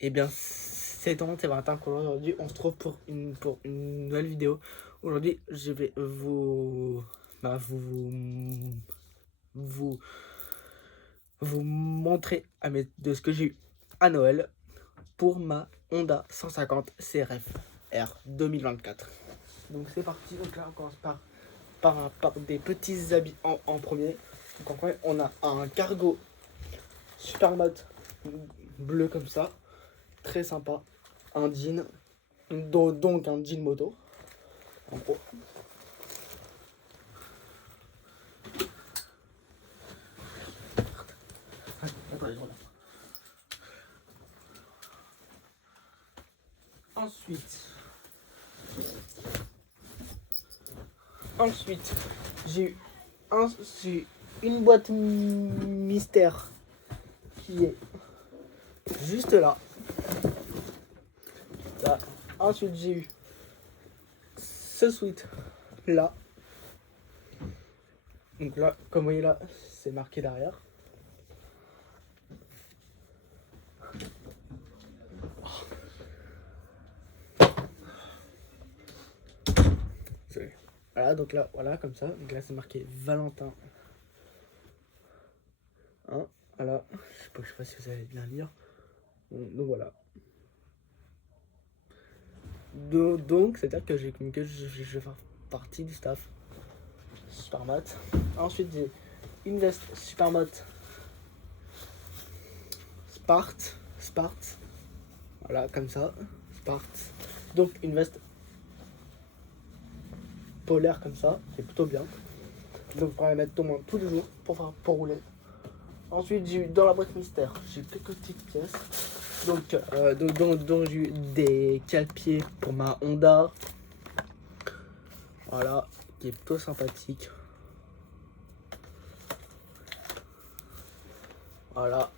Eh bien, c'est Thomas et Valentin. Aujourd'hui, on se trouve pour une nouvelle vidéo. Aujourd'hui, je vais vous, vous montrer de ce que j'ai eu à Noël pour ma Honda 150 CRF R 2024. Donc c'est parti. Donc là, on commence par des petits habits en premier. Donc en premier, on a un cargo Supermode bleu comme ça, très sympa, un jean, donc un jean moto, en gros. Ensuite, j'ai eu une boîte mystère qui est juste là. Ensuite, j'ai eu ce sweat là. Donc là, comme vous voyez là, c'est marqué derrière. Voilà, donc là, voilà, comme ça. Donc là, c'est marqué Valentin. Hein, voilà. Je sais pas si vous allez bien lire. Donc voilà. Donc, c'est-à-dire que je vais faire partie du staff Supermat. Ensuite, j'ai une veste Supermat Spart. Voilà, comme ça. Spart. Donc, une veste polaire comme ça. C'est plutôt bien. Donc, pour la mettre au moins tous les jours pour rouler. Ensuite, j'ai eu dans la boîte mystère, j'ai quelques petites pièces. Donc j'ai eu des cale-pieds pour ma Honda. Voilà, qui est plutôt sympathique. Voilà.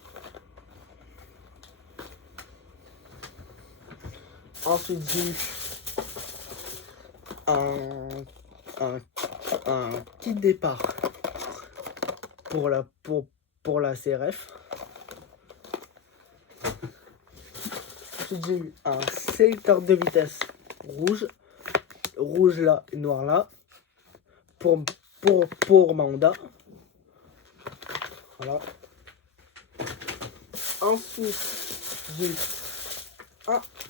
Ensuite, j'ai eu un kit départ pour la CRF. Ensuite, j'ai eu un sélecteur de vitesse rouge là et noir là, pour ma Honda. Voilà. Ensuite, j'ai eu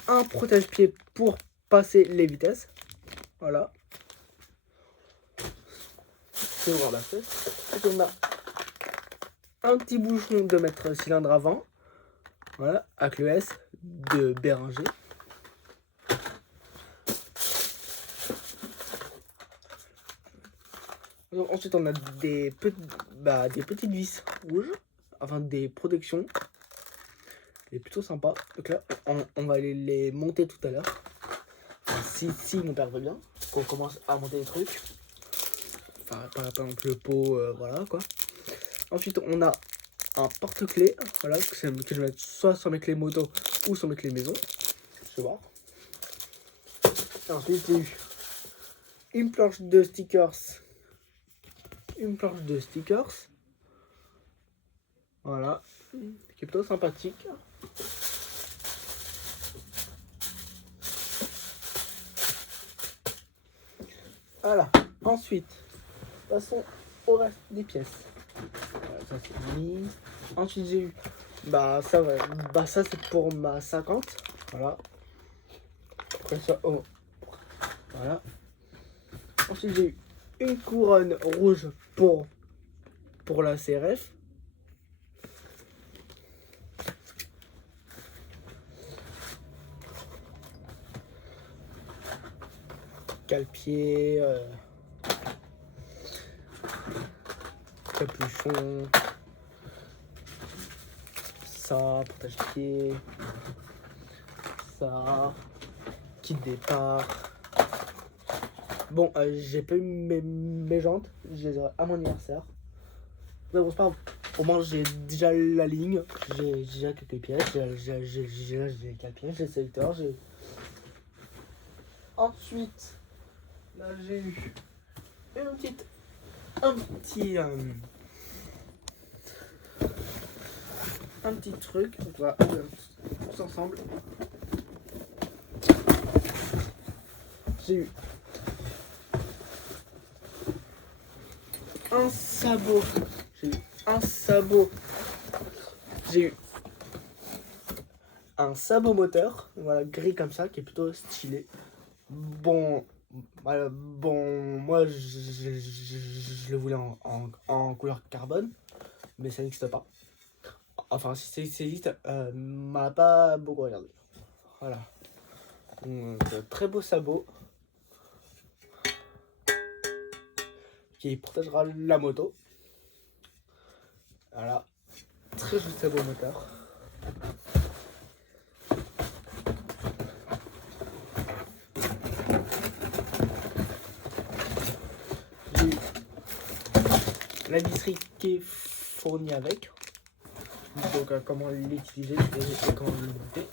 un protège-pied pour passer les vitesses. Voilà. C'est ouvrir la fesse. Ensuite, on a un petit bouchon de mettre cylindre avant. Voilà, avec le S de Béranger. Donc, ensuite, on a des petites vis rouges, enfin des protections. C'est plutôt sympa. Donc là, on va les monter tout à l'heure. Enfin, si mon père veut bien, qu'on commence à monter les trucs. Enfin, par exemple le pot, voilà quoi. Ensuite, on a un porte-clés, voilà, que je vais mettre soit sur mes clés moto ou sur mes clés maison. Je vais voir. Et ensuite, j'ai eu une planche de stickers. Voilà, qui est plutôt sympathique. Voilà, ensuite, passons au reste des pièces. Voilà, ça c'est mis. Ensuite, j'ai eu, ça c'est pour ma 50. Voilà. Après ça, oh. Voilà. Ensuite, j'ai eu une couronne rouge pour la CRF. Cale-pied, capuchon, ça, protège-pied, ça, kit départ. Bon, j'ai pas eu mes jantes, je les aurai à mon anniversaire. Mais bon, c'est pas grave. Au moins, j'ai déjà la ligne, j'ai déjà quelques pièces, j'ai quelques pièces, j'ai le sélecteur, j'ai... Ensuite, là, j'ai eu un petit truc. Donc on va ouvrir tous ensemble. J'ai eu un sabot. J'ai eu un sabot. J'ai eu un sabot moteur. Voilà, gris comme ça, qui est plutôt stylé. Bon, voilà, bon, moi je le voulais en couleur carbone, mais ça n'existe pas. Enfin, si ça existe, m'a pas beaucoup regardé. Voilà. Donc, très beau sabot qui protégera la moto. Voilà. Très joli sabot moteur. J'ai eu la visserie qui est fournie avec. Donc comment l'utiliser et comment le monter.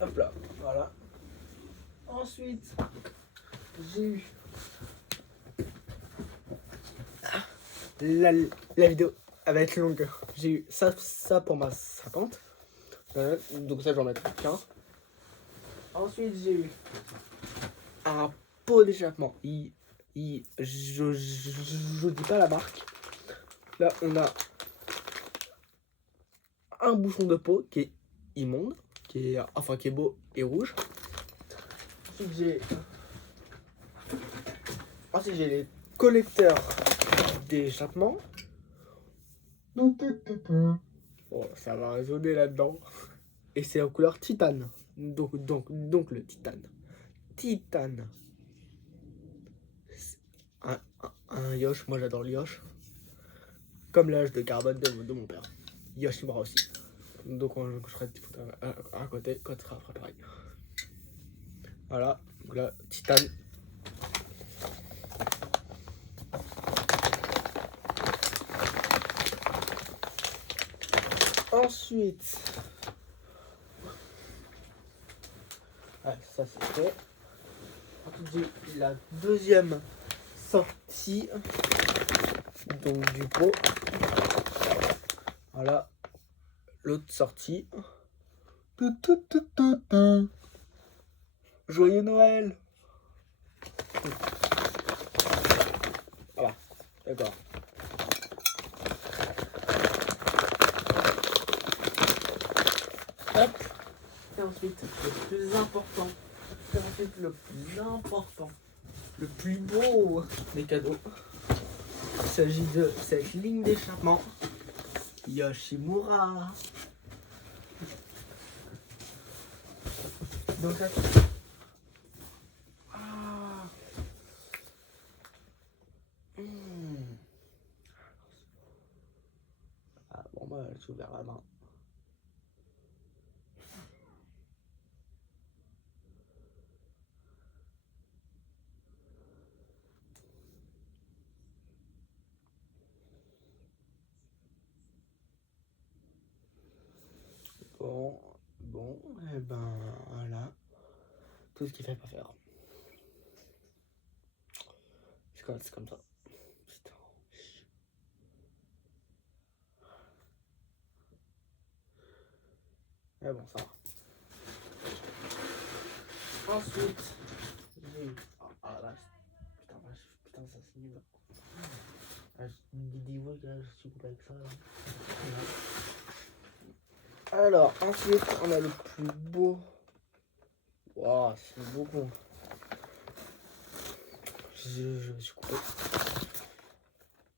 Hop là, voilà. Ensuite, j'ai eu la vidéo elle va être longue. J'ai eu ça pour ma 50. Donc ça j'en mettrai qu'un. Ensuite j'ai eu un pot d'échappement. Je dis pas la marque. Là on a un bouchon de pot qui est immonde, qui est beau et rouge. Ensuite j'ai les collecteurs d'échappement. Bon, ça va résonner là-dedans. Et c'est en couleur titane. Donc le titane. Titane. Un Yosh, moi j'adore le Yosh. Comme l'âge de carbone de mon père. Yoshimura aussi. Donc je ferai des photos à côté quand ça fera pareil. Voilà, donc là, titane. Ensuite, ouais, ça c'est fait. Ensuite, j'ai la deuxième sortie donc du pot. Voilà, l'autre sortie. Joyeux Noël. Voilà, d'accord. Hop. Et ensuite, le plus important. Et ensuite, le plus important. Le plus beau des cadeaux. Il s'agit de cette ligne d'échappement. Yoshimura. Donc ça. Ah. Ah bon bah j'ai ouvert la main. Bon, et ben voilà. Tout ce qu'il fait pas faire. C'est comme ça. Putain. Mais bon, ça va. Ensuite, j'ai eu. Ah là, putain, ça c'est nul. Ah, je dis ouais, là, je suis coupé avec ça. Là. Alors, ensuite, on a le plus beau. Waouh, c'est beaucoup. Je me suis coupé.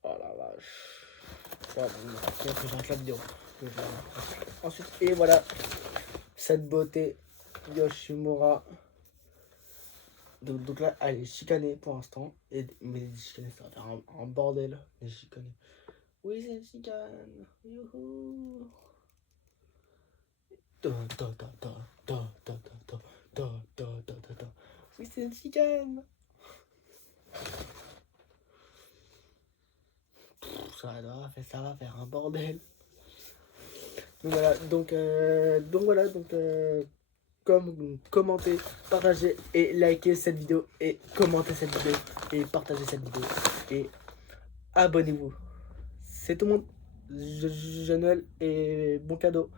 Oh la vache. Ouais, bon, je vais la vidéo. Ensuite, et voilà. Cette beauté Yoshimura. Donc là, elle est chicanée pour l'instant. Mais les chicanés, ça va faire un bordel. Les chicanés. Oui, c'est une chicane. Youhou. Ta, ta, ta, ta, ta, ta, ta, ta, ta, ta, ta, ta, ta. Oui, c'est une chicane. Ça va faire un bordel. Donc voilà, commentez, partagez et likez cette vidéo et commentez cette vidéo et partagez cette vidéo et abonnez-vous. C'est tout le monde. Noël et bon cadeau.